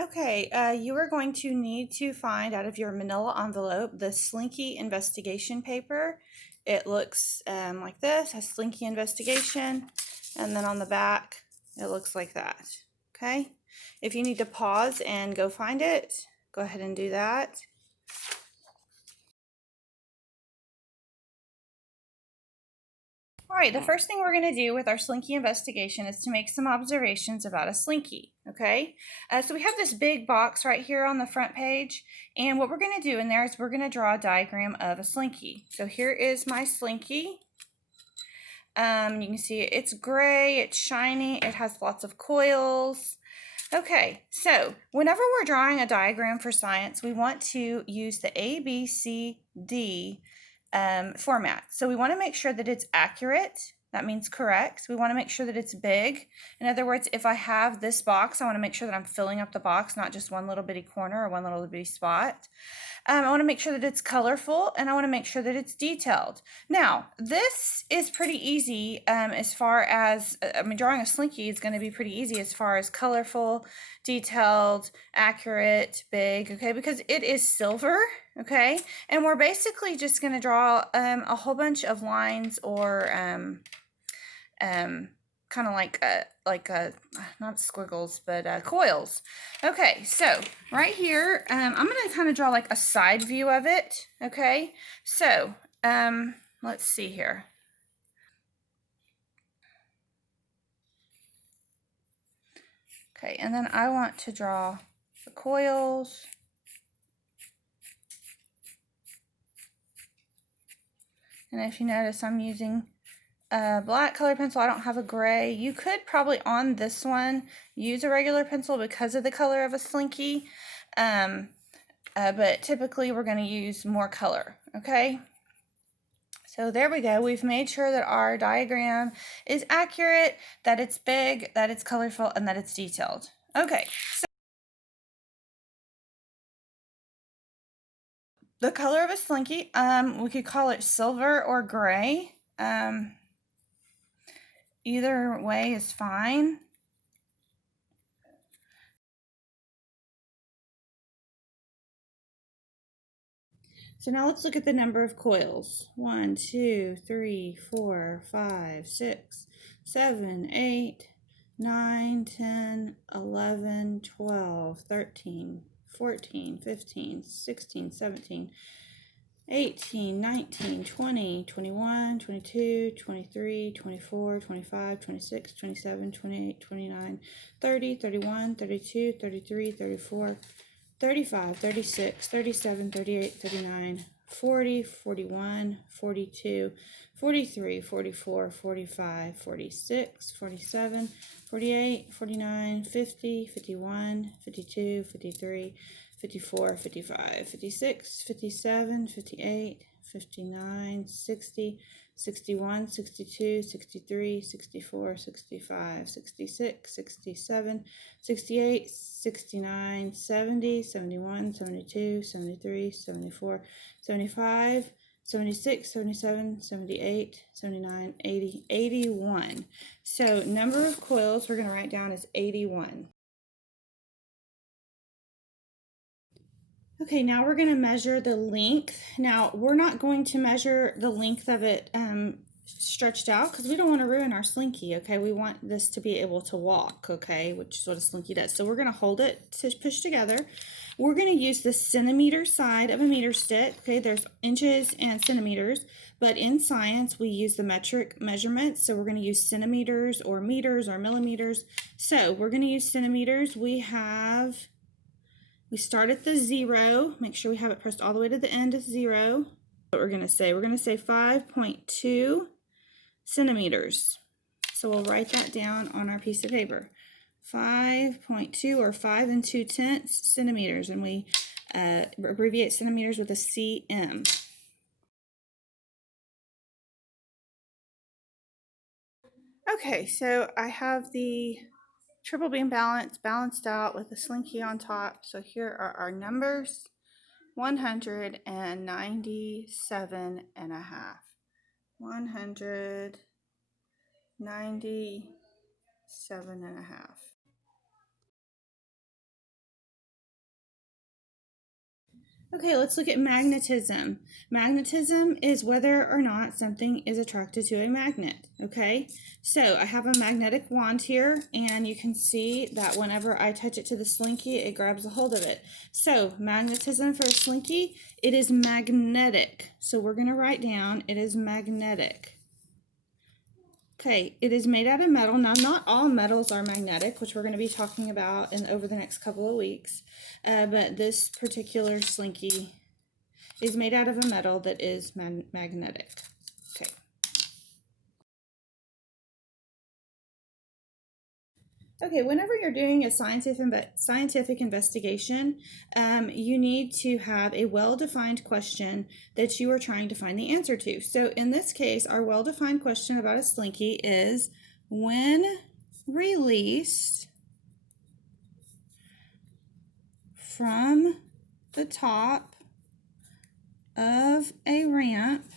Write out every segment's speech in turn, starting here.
Okay, you are going to need to find out of your manila envelope the Slinky investigation paper. It looks like this, has Slinky investigation, and then on the back it looks like that. Okay, if you need to pause and go find it, go ahead and do that. All right, the first thing we're going to do with our Slinky investigation is to make some observations about a Slinky, okay? So we have this big box right here on the front page, and what we're going to do in there is we're going to draw a diagram of a Slinky. So here is my Slinky. You can see it's gray, it's shiny, it has lots of coils. Okay, so whenever we're drawing a diagram for science, we want to use the A, B, C, D format. So we want to make sure that it's accurate. That means correct. We want to make sure that it's big. In other words, if I have this box, I want to make sure that I'm filling up the box, not just one little bitty corner or one little bitty spot. I want to make sure that it's colorful, and I want to make sure that it's detailed. Now, this is pretty easy as far as, drawing a Slinky is going to be pretty easy as far as colorful, detailed, accurate, big, okay, because it is silver, okay, and we're basically just going to draw a whole bunch of lines or kind of like not squiggles, but coils. Okay, so right here, I'm going to kind of draw like a side view of it. Okay, so let's see here. Okay, and then I want to draw the coils. And if you notice, I'm using black color pencil. I don't have a gray. You could probably on this one use a regular pencil because of the color of a Slinky, but typically we're going to use more color. Okay, so there we go. We've made sure that our diagram is accurate, that it's big, that it's colorful, and that it's detailed. Okay, so the color of a Slinky, we could call it silver or gray. Either way is fine. So now let's look at the number of coils. 1, 2, 3, 4, 5, 6, 7, 8, 9, 10, 11, 12, 13, 14, 15, 16, 17, 18, 19, 20, 21, 22, 23, 24, 25, 26, 27, 28, 29, 30, 31, 32, 33, 34, 35, 36, 37, 38, 39, 40, 41, 42, 43, 44, 45, 46, 47, 48, 49, 50, 51, 52, 53, 54, 55, 56, 57, 58, 59, 60, 61, 62, 63, 64, 65, 66, 67, 68, 69, 70, 71, 72, 73, 74, 75, 76, 77, 78, 79, 80, 81. So number of coils we're going to write down is 81. Okay, now we're going to measure the length. Now, we're not going to measure the length of it stretched out because we don't want to ruin our Slinky, okay? We want this to be able to walk, okay, which is what a Slinky does. So we're going to hold it to push together. We're going to use the centimeter side of a meter stick, okay? There's inches and centimeters, but in science, we use the metric measurements. So we're going to use centimeters or meters or millimeters. So we're going to use centimeters. We start at the 0, make sure we have it pressed all the way to the end of 0. What we're going to say 5.2 centimeters. So we'll write that down on our piece of paper. 5.2 or 5 2/10 centimeters, and we abbreviate centimeters with a cm. Okay, so I have the triple beam balance balanced out with a Slinky on top. So here are our numbers: 197 and a half, 197 and a half. Okay, let's look at magnetism. Magnetism is whether or not something is attracted to a magnet, okay? So I have a magnetic wand here, and you can see that whenever I touch it to the slinky, it grabs a hold of it. So magnetism for a slinky, it is magnetic. So we're going to write down it is magnetic. Okay, it is made out of metal. Now, not all metals are magnetic, which we're going to be talking about over the next couple of weeks. But this particular slinky is made out of a metal that is magnetic. Okay. Okay, whenever you're doing a scientific investigation, you need to have a well-defined question that you are trying to find the answer to. So in this case, our well-defined question about a slinky is, when released from the top of a ramp,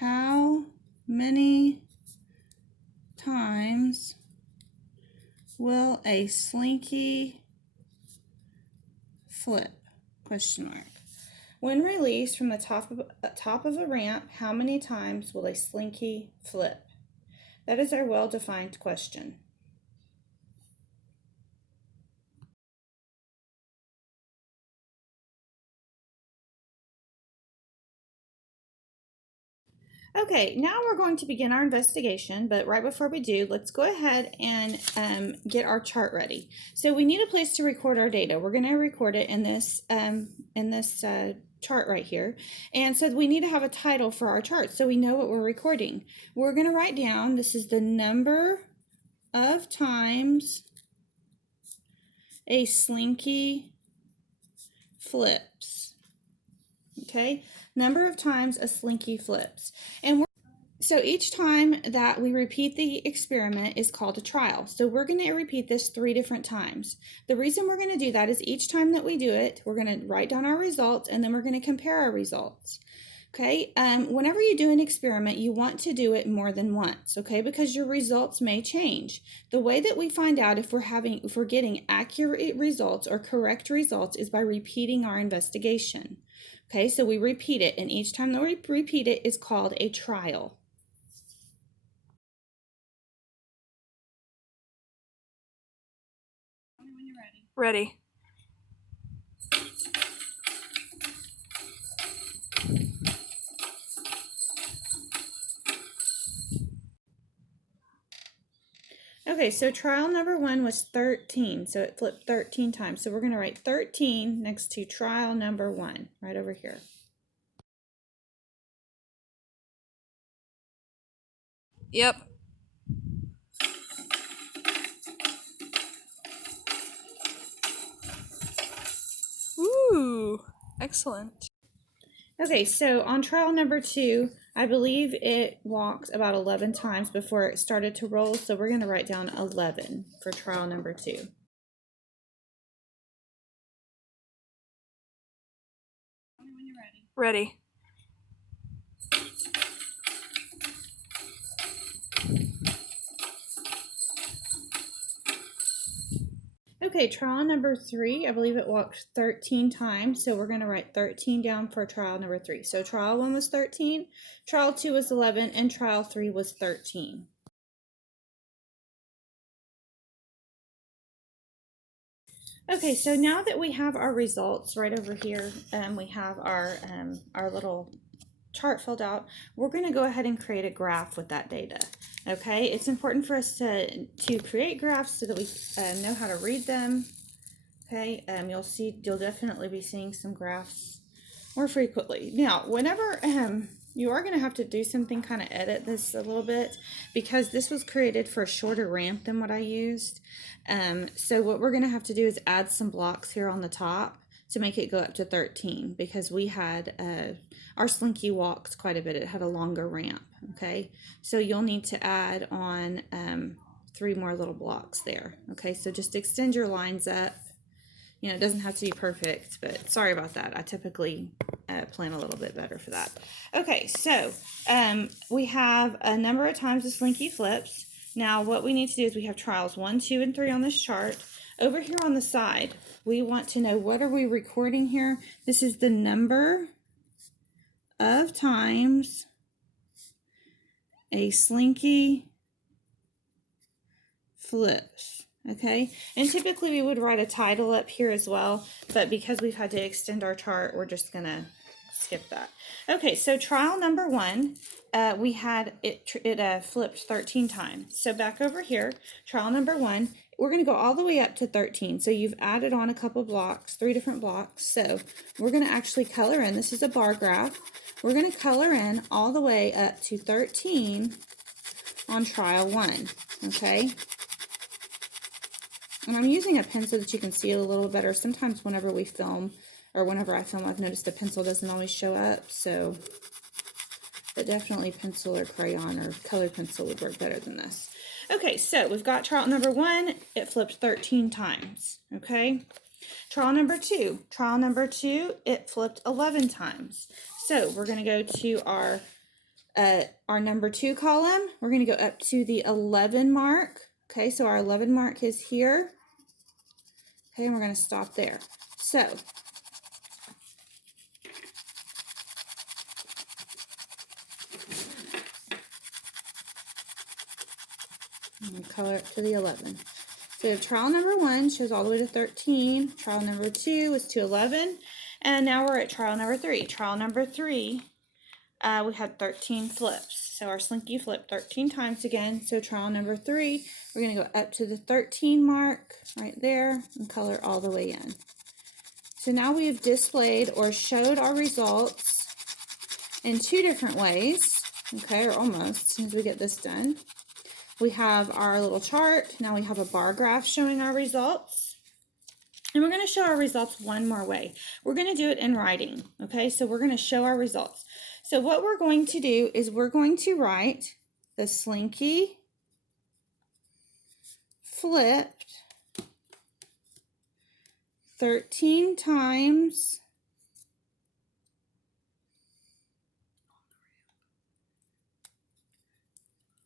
how many times will a slinky flip? Question mark. When released from the top of a ramp, how many times will a slinky flip? That is our well-defined question. Okay, now we're going to begin our investigation, but right before we do, let's go ahead and get our chart ready. So we need a place to record our data. We're going to record it in this chart right here. And so we need to have a title for our chart so we know what we're recording. We're going to write down, this is the number of times a slinky flips. Okay, number of times a slinky flips. And so each time that we repeat the experiment is called a trial. So we're going to repeat this 3 different times. The reason we're going to do that is each time that we do it, we're going to write down our results and then we're going to compare our results. Okay, whenever you do an experiment, you want to do it more than once, okay, because your results may change. The way that we find out if we're getting accurate results or correct results is by repeating our investigation. Okay, so we repeat it, and each time that we repeat it is called a trial. When you're ready. Ready. Okay, so trial number 1 was 13, so it flipped 13 times. So we're going to write 13 next to trial number 1, right over here. Yep. Ooh, excellent. Okay, so on trial number 2, I believe it walked about 11 times before it started to roll, so we're going to write down 11 for trial number 2. When you're ready. Ready. Okay, trial number 3, I believe it walked 13 times, so we're going to write 13 down for trial number 3. So trial 1 was 13, trial 2 was 11, and trial 3 was 13. Okay, so now that we have our results right over here, we have our little chart filled out, we're going to go ahead and create a graph with that data. Okay, it's important for us to create graphs so that we know how to read them. Okay, you'll definitely be seeing some graphs more frequently. Now, whenever you are going to have to do something, kind of edit this a little bit, because this was created for a shorter ramp than what I used. So what we're going to have to do is add some blocks here on the top to make it go up to 13, because we had our slinky walked quite a bit. It had a longer ramp. Okay, so you'll need to add on 3 more little blocks there. Okay, so just extend your lines up. You know, it doesn't have to be perfect, but sorry about that. I typically plan a little bit better for that. Okay, so we have a number of times the slinky flips. Now what we need to do is we have trials 1, 2, and 3 on this chart. Over here on the side, we want to know, what are we recording here? This is the number of times a slinky flips. Okay, and typically we would write a title up here as well, but because we've had to extend our chart, we're just gonna skip that. Okay, so trial number 1, we had it flipped 13 times. So back over here, trial number 1, we're going to go all the way up to 13. So you've added on a couple blocks, 3 different blocks. So we're going to actually color in. This is a bar graph. We're going to color in all the way up to 13 on trial 1. Okay. And I'm using a pen so that you can see it a little better. Sometimes whenever we film, or whenever I film, I've noticed the pencil doesn't always show up, so, but definitely pencil or crayon or colored pencil would work better than this. Okay, so we've got trial number 1, it flipped 13 times, okay? Trial number 2, it flipped 11 times. So we're gonna go to our number 2 column. We're gonna go up to the 11 mark. Okay, so our 11 mark is here. Okay, and we're going to stop there. So, I'm going to color it to the 11. So we have trial number 1 shows all the way to 13. Trial number 2 is to 11. And now we're at trial number 3. Trial number 3, we had 13 flips. So our slinky flipped 13 times again. So trial number 3, we're going to go up to the 13 mark right there and color all the way in. So now we've displayed or showed our results in 2 different ways. Okay, or almost, as soon as we get this done. We have our little chart. Now we have a bar graph showing our results. And we're going to show our results one more way. We're going to do it in writing. Okay, so we're going to show our results. So what we're going to do is we're going to write the slinky flipped 13 times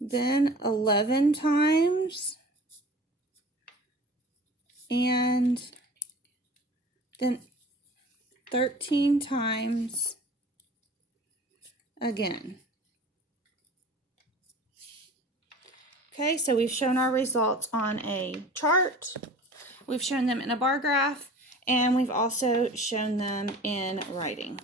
then 11 times and then 13 times again. Okay, so we've shown our results on a chart, we've shown them in a bar graph, and we've also shown them in writing.